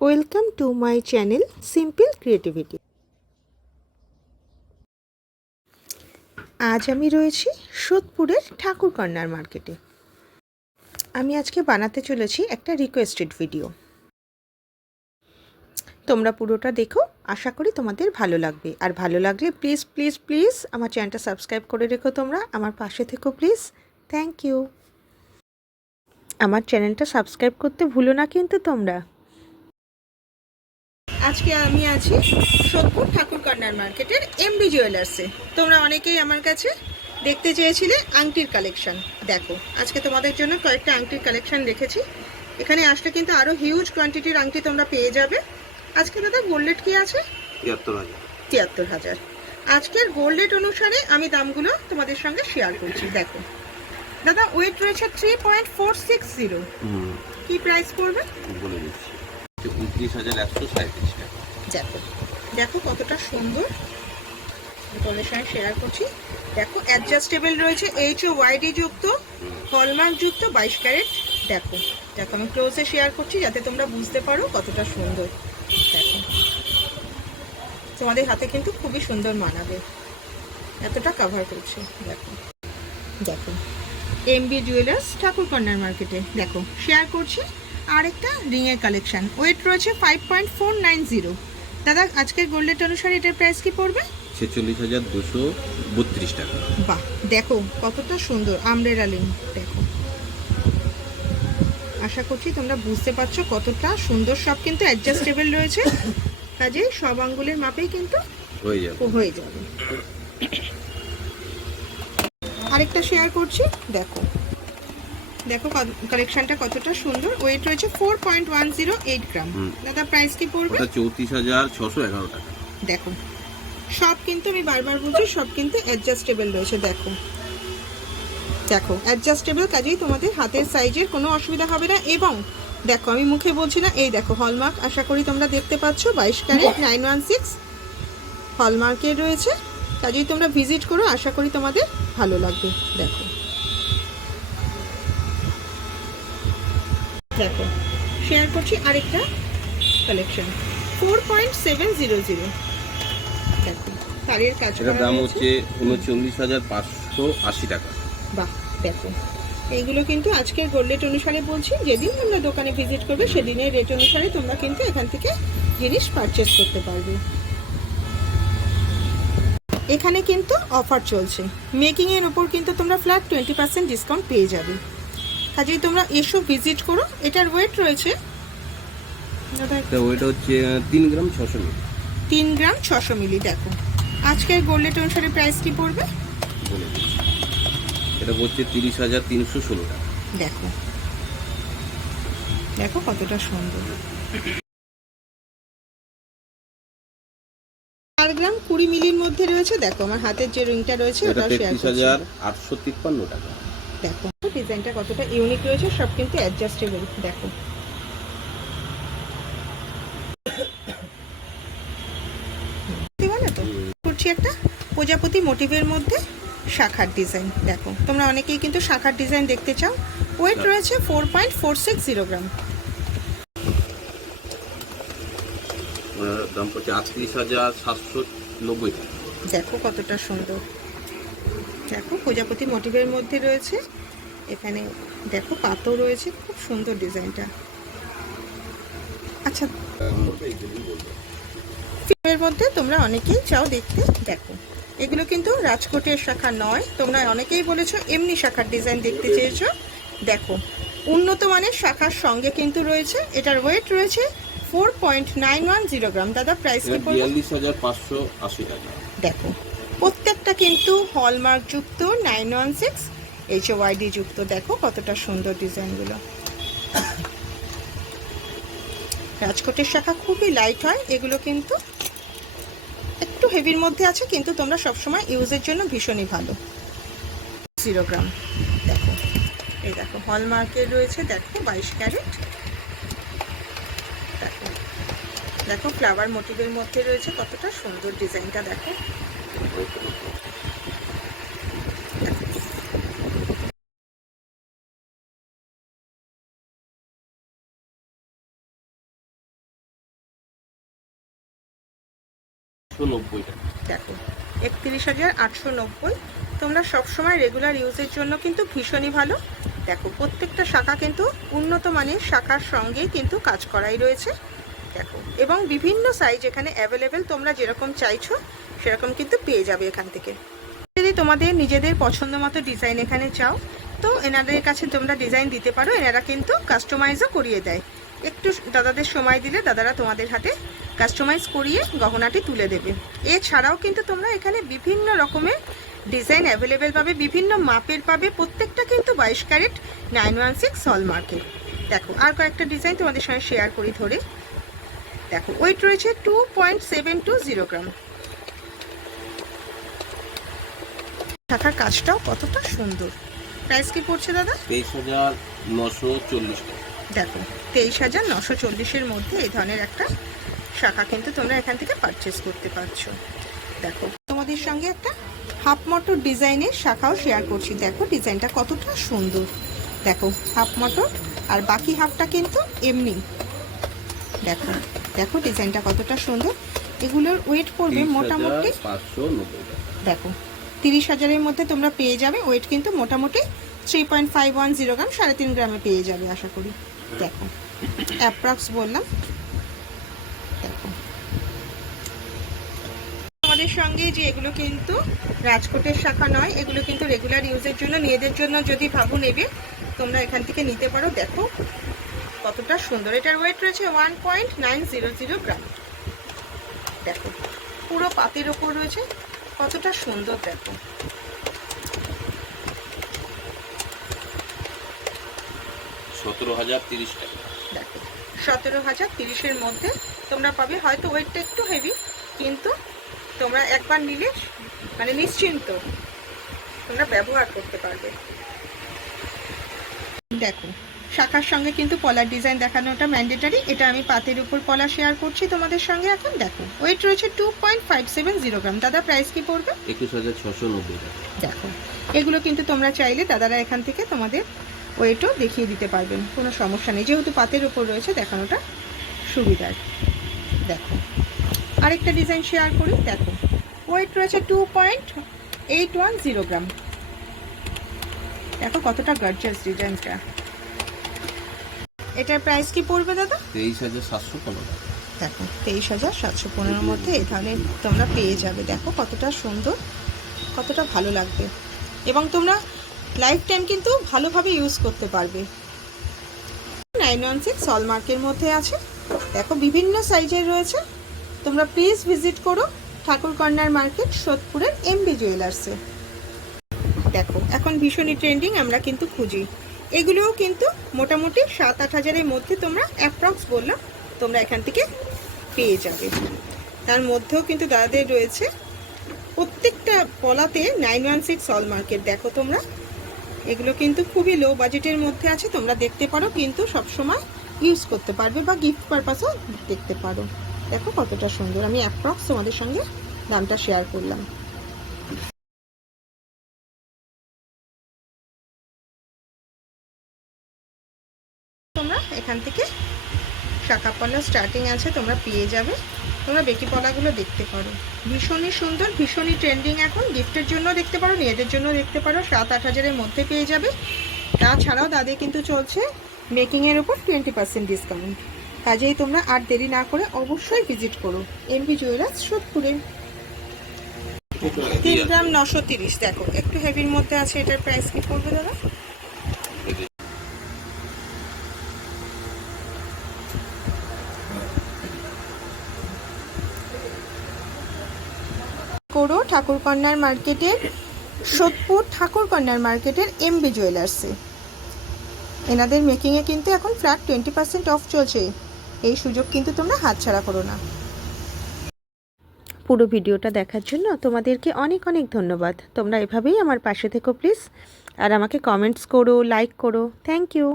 Welcome to my channel simple creativity. আজ আমি রয়েছি সোদপুরের ঠাকুর কর্নার মার্কেটে। আমি আজকে বানাতে চলেছি একটা রিকোয়েস্টেড ভিডিও। তোমরা পুরোটা দেখো, আশা করি তোমাদের ভালো লাগবে। আর ভালো লাগলে প্লিজ প্লিজ প্লিজ আমার চ্যানেলটা সাবস্ক্রাইব করে রেখো, তোমরা আমার পাশে থেকো প্লিজ। Thank you. আমার চ্যানেলটা সাবস্ক্রাইব করতে ভুলো না কিন্তু তোমরা। আজকে আমি আছি সোদপুর ঠাকুর কর্নার মার্কেটের এমবি জুয়েলার্সে। তোমরা অনেকেই আমার কাছে দেখতে চেয়েছিলে আংটির কালেকশন। দেখো, আজকে তোমাদের জন্য কয়েকটা আংটির কালেকশন রেখেছি। এখানে আসলে কিন্তু আরও হিউজ কোয়ান্টিটির আংটি তোমরা পেয়ে যাবে। আজকে দাদা গোল্ড রেট কি আছে? ৭৩,০০০। আজকের গোল্ড রেট অনুসারে আমি দামগুলো তোমাদের সঙ্গে শেয়ার করছি। দেখো দাদা, ওয়েট রয়েছে 3.460। কি প্রাইস পড়বে বলে দিচ্ছি, ২৯,১৩৭ টাকা। দেখো দেখো কতটা সুন্দর, তোমাদের সঙ্গে শেয়ার করছি। দেখো অ্যাডজাস্টেবল রয়েছে, HOYD যুক্ত, হলমার্ক যুক্ত, 22 ক্যারেট। দেখো দেখো আমি ক্লোজে শেয়ার করছি যাতে তোমরা বুঝতে পারো কতটা সুন্দর। দেখো তোমাদের হাতে কিন্তু খুবই সুন্দর মানাবে, এতটা কাভার করছে। দেখো দেখো এমবি জুয়েলার্স ঠাকুর কর্নার মার্কেটে। দেখো শেয়ার করছি আরেকটা রিংয়ের কালেকশন। ওয়েট রয়েছে 5.490। দাদা আজকের গোল্ড রেট অনুসারে এটার প্রাইস কি পড়বে? ৪৬,২৩২ টাকা। বাহ, দেখো কতটা সুন্দর আমব্রেলা রিং। দেখো, আশা করছি তোমরা বুঝতে পারছো কতটা সুন্দর। সব কিন্তু অ্যাডজাস্টেবল রয়েছে, কাজে সব আঙ্গুলের মাপেই কিন্তু হয়ে যাবে। আরেকটা শেয়ার করছি। দেখো দেখো কালেকশনটা কতটা সুন্দর। ওয়েট রয়েছে 4.108 গ্রাম। দাদা প্রাইস কি পড়বে? ৩৪,৬১১ টাকা। দেখো সব কিন্তু, আমি বারবার বলছি, সব কিন্তু অ্যাডজাস্টেবল রয়েছে। দেখো দেখো অ্যাডজাস্টেবল, কাজেই তোমাদের হাতের সাইজের কোনো অসুবিধা হবে না। এবং দেখো আমি মুখে বলছি না, এই দেখো হলমার্ক, আশা করি তোমরা দেখতে পাচ্ছ, 22 ক্যারেট 916 হলমার্কের রয়েছে। কাজেই তোমরা ভিজিট করো, আশা করি তোমাদের ভালো লাগবে। দেখো দেখো শেয়ার করছি আরেকটা কালেকশন, 4.700। দেখো তারের কাজ করা, এটার দাম হচ্ছে ৩৯,৫৮০ টাকা। বাহ, দেখো এইগুলো কিন্তু আজকের গোল্ড রেট অনুসারে বলছি। যেদিন তোমরা দোকানে ভিজিট করবে সেদিনের রেট অনুসারে তোমরা কিন্তু এখান থেকে জিনিস পারচেস করতে পারবে। এখানে কিন্তু অফার চলছে, মেকিংয়ের ওপর কিন্তু তোমরা ফ্ল্যাট 20% ডিসকাউন্ট পেয়ে যাবে। কাজেই তোমরা এসো, ভিজিট করো। এটার ওয়েট রয়েছে, ওইটা হচ্ছে ৩ গ্রাম ৬০০ মিলি। 3 গ্রাম 600 মিলি। দেখো আজকের গোল্ড রেট অনুসারে প্রাইস কি পড়বে বলে দিচ্ছি, এটা হচ্ছে ৩০,৩১৬ টাকা। দেখো দেখো কতটা সুন্দর। 4 গ্রাম 20 মিলির মধ্যে রয়েছে। দেখো আমার হাতের যে রিংটা রয়েছে ওটাও শেয়ার করছি। ৩৩,৮৫৩ টাকা। দেখো ডিজাইনটা কতটা ইউনিক রয়েছে, সব কিন্তু অ্যাডজাস্টেবল। দেখো তো করছি একটা প্রজাপতি মোটিভের মধ্যে শাখার ডিজাইন। দেখো তোমরা অনেকেই কিন্তু শাখার ডিজাইন দেখতে চাও। ওয়েট রয়েছে 4.460 গ্রাম। দাম পড়ছে ৩৮,৭৯০ টাকা। দেখো কতটা সুন্দর। দেখো প্রজাপতি মোটিভের মধ্যে রয়েছে, এখানে দেখো পাতও রয়েছে, খুব সুন্দর ডিজাইনটা। আচ্ছা, ফিল্মের মধ্যে তোমরা অনেকেই চাও দেখতে। দেখো এগুলো কিন্তু রাজকোটের শাখা নয়, তোমরা অনেকেই বলেছো এমনি শাখার ডিজাইন দেখতে চেয়েছো। দেখো উন্নত মানের শাখার সঙ্গে কিন্তু রয়েছে। এটার ওয়েট রয়েছে 4.910 গ্রাম। দাদা প্রাইস কি পড়বে? ৪২,৫৮০ টাকা। দেখো প্রত্যেকটা কিন্তু হলমার্ক যুক্ত, 916 HOYD যুক্ত। দেখো কতটা সুন্দর ডিজাইনগুলো। রাজকোটের শাখা খুবই লাইট হয়, এগুলো কিন্তু একটু হেভির মধ্যে আছে, কিন্তু তোমরা সবসময় ইউজের জন্য ভীষণই ভালো। 0 গ্রাম। দেখো এই দেখো হলমার্কের রয়েছে। দেখো 22 ক্যারেট। দেখো দেখো ফ্লাওয়ার মোটিভের মধ্যে রয়েছে, কতটা সুন্দর ডিজাইনটা। দেখো 890 টাকা। দেখো 31,890। তোমরা সবসময় রেগুলার ইউজের জন্য কিন্তু ভীষণই ভালো। দেখো প্রত্যেকটা শাখা কিন্তু উন্নত মানের শাখার সঙ্গে কিন্তু কাজ করাই রয়েছে। দেখো এবং বিভিন্ন সাইজ এখানে অ্যাভেলেবেল, তোমরা যেরকম চাইছো সেরকম কিন্তু পেয়ে যাবে এখান থেকে। যদি তোমাদের নিজেদের পছন্দ মতো ডিজাইন এখানে চাও তো এনাদের কাছে তোমরা ডিজাইন দিতে পারো, এনারা কিন্তু কাস্টমাইজও করিয়ে দেয়। একটু দাদাদের সময় দিলে দাদারা তোমাদের হাতে কাস্টমাইজ করিয়ে গহনাটি তুলে দেবে। এছাড়াও কিন্তু তোমরা এখানে বিভিন্ন রকমের ডিজাইন অ্যাভেলেবেল পাবে, বিভিন্ন মাপের পাবে, প্রত্যেকটা কিন্তু 22 ক্যারেট 916 হলমার্কের। দেখো আর কয়েকটা ডিজাইন তোমাদের সঙ্গে শেয়ার করি ধরে। দেখো ওয়েট রয়েছে 2.720 গ্রাম। শাখার কাজটাও কতটা সুন্দর। প্রাইস কি পড়ছে দাদা? 23,940 টাকা। দেখো 23,940-এর মধ্যে এই ধরনের একটা শাখা কিন্তু তোমরা এখান থেকে পারচেস করতে পারছো। দেখো তোমাদের সঙ্গে একটা হাফ মোটর ডিজাইনের শাখাও শেয়ার করছি। দেখো ডিজাইনটা কতটা সুন্দর। দেখো হাফ মোটর আর বাকি হাফটা কিন্তু এমনি। দেখো দেখো ডিজাইনটা কতটা সুন্দর। এগুলোর ওয়েট পড়বে মোটামুটি 590 টাকা। দেখো 30,000-এর মধ্যে তোমরা পেয়ে যাবে। ওয়েট কিন্তু মোটামুটি 3.510 গ্রাম, 3.5 গ্রামে পেয়ে যাবে আশা করি। দেখো অ্যাপ্রক্স বললাম। দেখো আমাদের সঙ্গে যে এগুলো কিন্তু রাজকোটের শাখা নয়, এগুলো কিন্তু রেগুলার ইউজের জন্য মেয়েদের জন্য যদি ভাবো নেবে তোমরা এখান থেকে নিতে পারো। দেখো কতটা সুন্দর। এটার ওয়েট রয়েছে 1.900 গ্রাম। দেখো পুরো পাতের ওপর রয়েছে, কতটা সুন্দর। দেখো 17,030 টাকা। দেখো 17,030-এর মধ্যে তোমরা পাবে। হয়তো ওয়েটটা একটু হেভি, কিন্তু তোমরা একবার নিলে মানে নিশ্চিন্ত তোমরা ব্যবহার করতে পারবে। দেখো শাখার সঙ্গে কিন্তু পলার ডিজাইন দেখানোটা ম্যান্ডেটারি। এটা আমি পাতের উপর পলা শেয়ার করছি তোমাদের সঙ্গে এখন। দেখো ওয়েট রয়েছে 2.570 গ্রাম। দাদা প্রাইস কি পড়বে? 21,690 টাকা। দেখো এগুলো কিন্তু তোমরা চাইলে দাদারা এখান থেকে তোমাদের ওয়েটও দেখিয়ে দিতে পারবেন, কোনো সমস্যা নেই, যেহেতু পাতের উপর রয়েছে দেখানোটা সুবিধার। দেখো আরেকটা ডিজাইন শেয়ার করি। দেখো ওয়েট রয়েছে 2.810 গ্রাম। দেখো কতটা গর্জিয়াস ডিজাইনটা। এটার প্রাইস কি পড়বে দাদা? 23,715 টাকা। দেখো 23,715-এর মধ্যে এই ধরনের তোমরা পেয়ে যাবে। দেখো কতটা সুন্দর, কতটা ভালো লাগবে এবং তোমরা লাইফ টাইম কিন্তু ভালোভাবে ইউজ করতে পারবে। 916 হলমার্কের মধ্যে আছে। দেখো বিভিন্ন সাইজের রয়েছে। তোমরা প্লিজ ভিজিট করো ঠাকুর কর্নার মার্কেট, সোদপুরের এমবি জুয়েলার্সে। দেখো এখন ভীষণই ট্রেন্ডিং, আমরা কিন্তু খুঁজি। এগুলোও কিন্তু মোটামুটি 7-8 হাজারের মধ্যে তোমরা অ্যাপ্রক্স বললাম তোমরা এখান থেকে পেয়ে যাবে। তার মধ্যেও কিন্তু দাদাদের রয়েছে প্রত্যেকটা পলাতে 916 হলমার্কের। দেখো তোমরা এগুলো কিন্তু খুবই লো বাজেটের মধ্যে আছে, তোমরা দেখতে পারো, কিন্তু সবসময় ইউজ করতে পারবে বা গিফট পারপাসও দেখতে পারো। দেখো কতটা সুন্দর। আমি অ্যাপ্রক্স তোমাদের সঙ্গে দামটা শেয়ার করলাম। তোমরা এখান থেকে শাখা পলা স্টার্টিং আছে তোমরা পেয়ে যাবে। তোমরা বেকি পলাগুলো দেখতে পারো, ভীষণই সুন্দর, ভীষণই ট্রেন্ডিং। এখন গিফটের জন্য দেখতে পারো, মেয়েদের জন্য দেখতে পারো। 7-8 হাজারের মধ্যে পেয়ে যাবে। তাছাড়াও দাদে কিন্তু চলছে মেকিংয়ের উপর 20% ডিসকাউন্ট। কাজেই তোমরা আর দেরি না করে অবশ্যই ভিজিট করো এমবি জুয়েলার্স সোদপুরে। 3 গ্রাম 930। দেখো একটু হেভির মধ্যে আছে। এটার প্রাইস কি পড়বে দাদা? করো ঠাকুর কর্নার মার্কেটের, সোদপুর ঠাকুর কর্নার মার্কেটের এমবি জুয়েলার্সে। এনাদের মেকিংয়ে কিন্তু এখন ফ্ল্যাট 20% অফ চলছে। এই সুযোগ কিন্তু তোমরা হাতছাড়া করো না। পুরো ভিডিওটা দেখার জন্য তোমাদেরকে অনেক অনেক ধন্যবাদ। তোমরা এভাবেই আমার পাশে থেকো প্লিজ, আর আমাকে কমেন্টস করো, লাইক করো। Thank you.